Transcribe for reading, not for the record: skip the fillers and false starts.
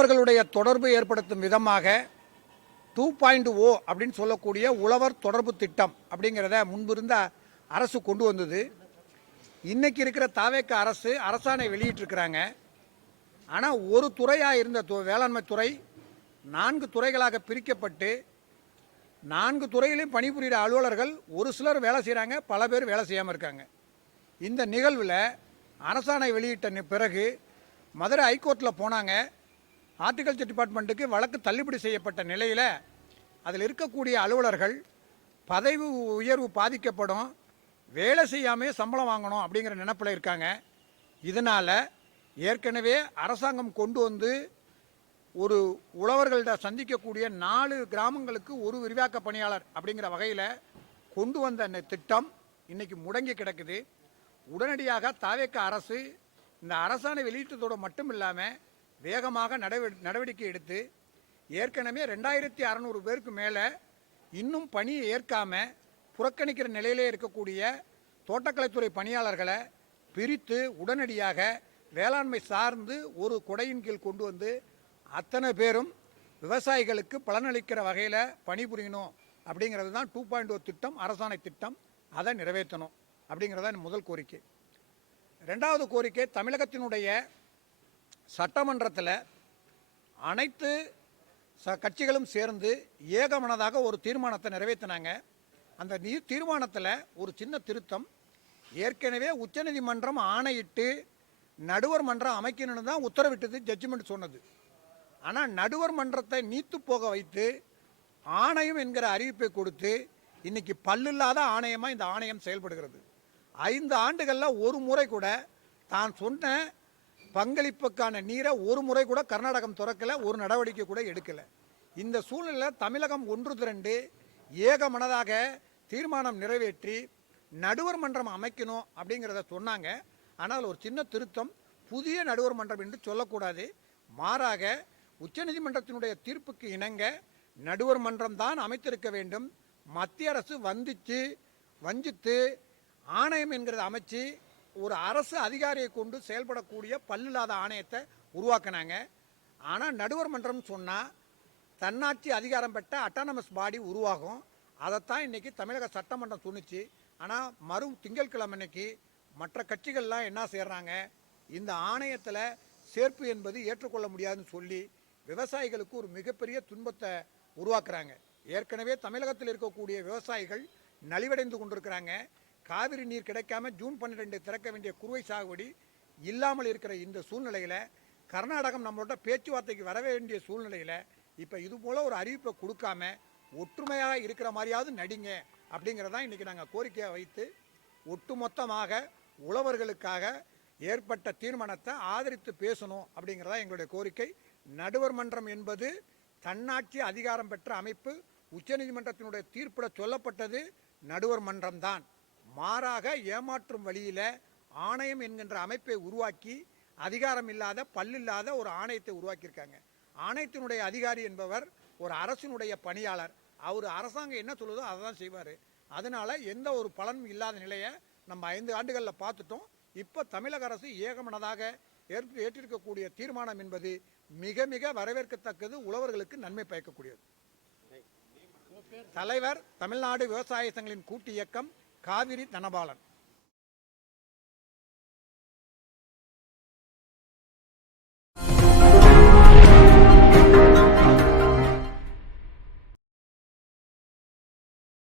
உழவர்களுடைய தொடர்பு ஏற்படுத்தும் விதமாக 2.0 அப்படின்னு சொல்லக்கூடிய உழவர் தொடர்பு திட்டம் அப்படிங்கிறத முன்பிருந்த அரசு கொண்டு வந்தது. இன்னைக்கு இருக்கிற தாவேக்க அரசு அரசாணை வெளியிட்டிருக்கிறாங்க. ஆனால் ஒரு துறையாக இருந்த வேளாண்மை துறை 4 துறைகளாக பிரிக்கப்பட்டு 4 துறையிலையும் பணிபுரிகிற அலுவலர்கள் ஒரு சிலர் வேலை செய்கிறாங்க, பல பேர் வேலை செய்யாமல் இருக்காங்க. இந்த நிகழ்வில் அரசாணை வெளியிட்ட பிறகு மதுரை ஹைகோர்ட்டில் போனாங்க. ஹார்டிகல்ச்சர் டிபார்ட்மெண்ட்டுக்கு வழக்கு தள்ளுபடி செய்யப்பட்ட நிலையில் அதில் இருக்கக்கூடிய அலுவலர்கள் பதவி உயர்வு பாதிக்கப்படும், வேலை செய்யாமல் சம்பளம் வாங்கணும் அப்படிங்கிற நினைப்பில் இருக்காங்க. இதனால் ஏற்கனவே அரசாங்கம் கொண்டு வந்து ஒரு உழவர்கள்ட்ட சந்திக்கக்கூடிய 4 கிராமங்களுக்கு ஒரு விரிவாக்க பணியாளர் அப்படிங்கிற வகையில் கொண்டு வந்த அந்த திட்டம் இன்றைக்கி முடங்கி கிடக்குது. உடனடியாக தாவேக்க அரசு இந்த அரசாணை வெளியிட்டதோடு மட்டும் இல்லாமல் வேகமாக நடவடிக்கை எடுத்து ஏற்கனவே 2600 பேருக்கு மேலே இன்னும் பணியை ஏற்காமல் புறக்கணிக்கிற நிலையிலே இருக்கக்கூடிய தோட்டக்கலைத்துறை பணியாளர்களை பிரித்து உடனடியாக வேளாண்மை சார்ந்து ஒரு கொடையின் கீழ் கொண்டு வந்து அத்தனை பேரும் விவசாயிகளுக்கு பலனளிக்கிற வகையில் பணிபுரியணும் அப்படிங்கிறது தான் 2.0 திட்டம், அரசாணை திட்டம். அதை நிறைவேற்றணும் அப்படிங்கிறதான் முதல் கோரிக்கை. 2வது கோரிக்கை, தமிழகத்தினுடைய சட்டமன்றத்தில் அனைத்து கட்சிகளும் சேர்ந்து ஏகமனதாக ஒரு தீர்மானத்தை நிறைவேற்றினாங்க. அந்த தீர்மானத்தில் ஒரு சின்ன திருத்தம். ஏற்கனவே உச்சநீதிமன்றம் ஆணையிட்டு நடுவர் மன்றம் அமைக்கணும்னு தான் உத்தரவிட்டது, ஜட்ஜ்மெண்ட் சொன்னது. ஆனால் நடுவர் மன்றத்தை நீத்து போக வைத்து ஆணையம் என்கிற அறிவிப்பை கொடுத்து இன்னைக்கு பல்லில்லாத ஆணையமாக இந்த ஆணையம் செயல்படுகிறது. 5 ஆண்டுகளில் ஒரு முறை கூட தான் சொன்ன பங்களிப்புக்கான நீரை ஒரு முறை கூட கர்நாடகம் திறக்கலை, ஒரு நடவடிக்கை கூட எடுக்கலை. இந்த சூழ்நிலையில் தமிழகம் ஒன்று திரண்டு ஏகமனதாக தீர்மானம் நிறைவேற்றி நடுவர் மன்றம் அமைக்கணும் அப்படிங்கிறத சொன்னாங்க. ஆனால் ஒரு சின்ன திருத்தம், புதிய நடுவர் மன்றம் என்று சொல்லக்கூடாது, மாறாக உச்சநீதிமன்றத்தினுடைய தீர்ப்புக்கு இணங்க நடுவர் மன்றம் தான் அமைத்திருக்க வேண்டும். மத்திய அரசு வஞ்சித்து ஆணையம் என்கிறத அமைச்சு ஒரு அரசு அதிகாரியை கொண்டு செயல்படக்கூடிய பல்லில்லாத ஆணையத்தை உருவாக்கினாங்க. ஆனால் நடுவர் மன்றம் சொன்னால் தன்னாட்சி அதிகாரம் பெற்ற அட்டானமஸ் பாடி உருவாகும். அதைத்தான் இன்றைக்கி தமிழக சட்டமன்றம் சொன்னிச்சு. ஆனால் திங்கட்கிழமை அன்னைக்கு மற்ற கட்சிகள்லாம் என்ன செய்கிறாங்க, இந்த ஆணையத்தில் சேர்ப்பு என்பது ஏற்றுக்கொள்ள முடியாதுன்னு சொல்லி விவசாயிகளுக்கு ஒரு மிகப்பெரிய துன்பத்தை உருவாக்குறாங்க. ஏற்கனவே தமிழகத்தில் இருக்கக்கூடிய விவசாயிகள் நலிவடைந்து கொண்டிருக்கிறாங்க. காவிரி நீர் கிடைக்காம ஜூன் 12 திறக்க வேண்டிய குறுவை சாகுபடி இல்லாமல் இருக்கிற இந்த சூழ்நிலையில் கர்நாடகம் நம்மளோட பேச்சுவார்த்தைக்கு வர வேண்டிய சூழ்நிலையில் இப்போ இது போல் ஒரு அறிவிப்பை கொடுக்காம ஒற்றுமையாக இருக்கிற மாதிரியாவது நடிங்க அப்படிங்கிறதான் இன்றைக்கி நாங்கள் கோரிக்கையை வைத்து ஒட்டுமொத்தமாக உழவர்களுக்காக ஏற்பட்ட தீர்மானத்தை ஆதரித்து பேசணும் அப்படிங்கிறதா எங்களுடைய கோரிக்கை. நடுவர் மன்றம் என்பது தன்னாட்சி அதிகாரம் பெற்ற அமைப்பு. உச்சநீதிமன்றத்தினுடைய தீர்ப்பில் சொல்லப்பட்டது நடுவர் மன்றம்தான். மாறாக ஏமாற்றும் வழியில் ஆணையம் என்கின்ற அமைப்பை உருவாக்கி அதிகாரம் இல்லாத பல்லில்லாத ஒரு ஆணையத்தை உருவாக்கியிருக்காங்க. ஆணையத்தினுடைய அதிகாரி என்பவர் ஒரு அரசினுடைய பணியாளர். அவர் அரசாங்கம் என்ன சொல்லுதோ அதை தான் செய்வார். அதனால் எந்த ஒரு பலனும் இல்லாத நிலையை நம்ம 5 ஆண்டுகளில் பார்த்துட்டோம். இப்போ தமிழக அரசு ஏகமனதாக ஏற்றிருக்கக்கூடிய தீர்மானம் என்பது மிக மிக வரவேற்கத்தக்கது, உழவர்களுக்கு நன்மை பயக்கக்கூடியது. தலைவர் தமிழ்நாடு விவசாய சங்கங்களின் கூட்டு இயக்கம் காவிரி தனபாலன்.